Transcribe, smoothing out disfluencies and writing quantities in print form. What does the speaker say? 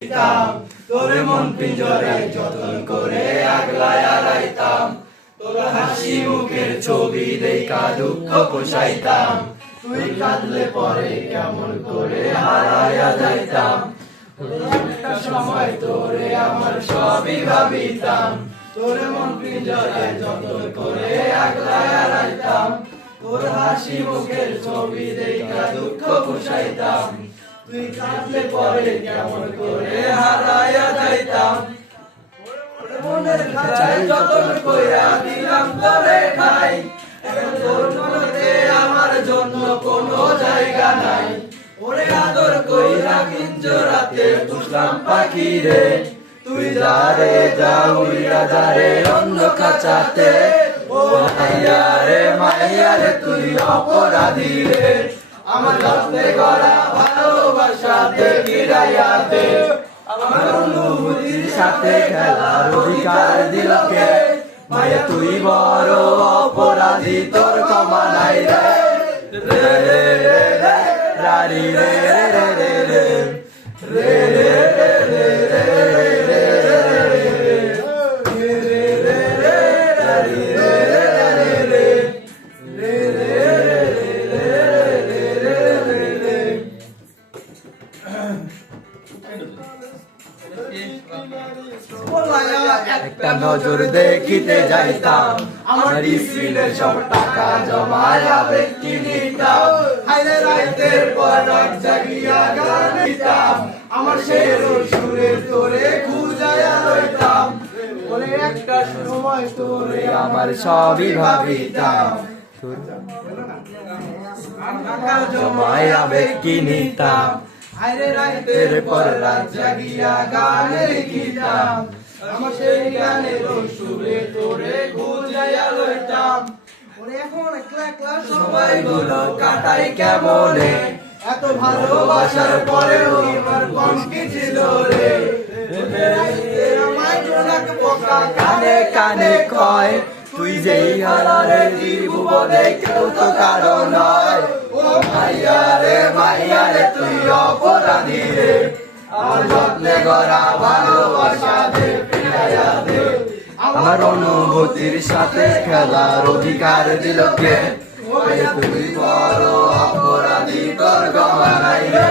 তোরে মন পিঞ্জরায় যতন করে আগলায়া রাইতাম, তোর হাসি মুখের ছবি দেখা দুঃখ পোষাইতাম। তুই কাঁদলে পরে কেমন করে হারায়া যাইতাম, একটা সময় তোরে আমার সবই ভাবিতাম। তোরে মন পিঞ্জরায় যতন করে আগলায়া রাইতাম, তোর হাসি মুখের ছবি দেখা দুঃখ পোষাইতাম। তুই কাঁদলে পরে কেমন করে হারায়া যাইতাম, মনের খাঁচায় যতন কইরা দিলাম তোরে ঠাই। এখন তোর মনেতে আমার জন্য কোনো জায়গা নাই। ওরে আদর কইরা পিঞ্জরাতে পুষলাম পাখি রে, তুই যা রে যা উড়িয়া যা রে অন্য খাঁচাতে। ও মাইয়া রে তুই অপরাধী রে, আমার যত্নে করা ভালোবাসাতে ফিরাইয়া দে। আমার অনুভূতির সাথে খেলার অধিকার দিল কে, মায়া তুই বড় অপরাধী, তোর ক্ষমা নাই রে। রে রে রে রে রারি রে রে রে রে রে রে রে রে রে রে একটা নজর দেখিতে যাইতাম, আমার স্কুলের সব টাকা জমায়া ব্যক্তি নিতাম। হাইরে রাইতের পর রাত জাগিয়া গান গাইতাম, আমার শের সুরে তোরে খুঁজায়া লইতাম। ওরে একটা সময় তোরে আমার সবই ভাবিতাম, টাকা জমায়া ব্যক্তি নিতাম। হাইরে রাইতের পর রাত জাগিয়া গান লিখিতাম, আমার সেই গানের সুরে তোরে খুঁজায়া লইতাম। ওরে এখন একলা একলা সময়গুলো কাটাই কেমনে, এত ভালোবাসার পরেও আমার কম কি ছিল রে। আমায় জোনাক পোকা কানে কানে কয়, তুই যেই হারারে জীবনে কেউ তো কারো নয়। ও মাইয়া রে তুই অপরাধী রে, আমার যত্নে গড়া ভালোবাসা দে ফিরাইয়া দে। আমার অনুভূতির সাথে খেলার অধিকার দিল কে, তুই বড় অপরাধী, তোর ক্ষমা নাই রে।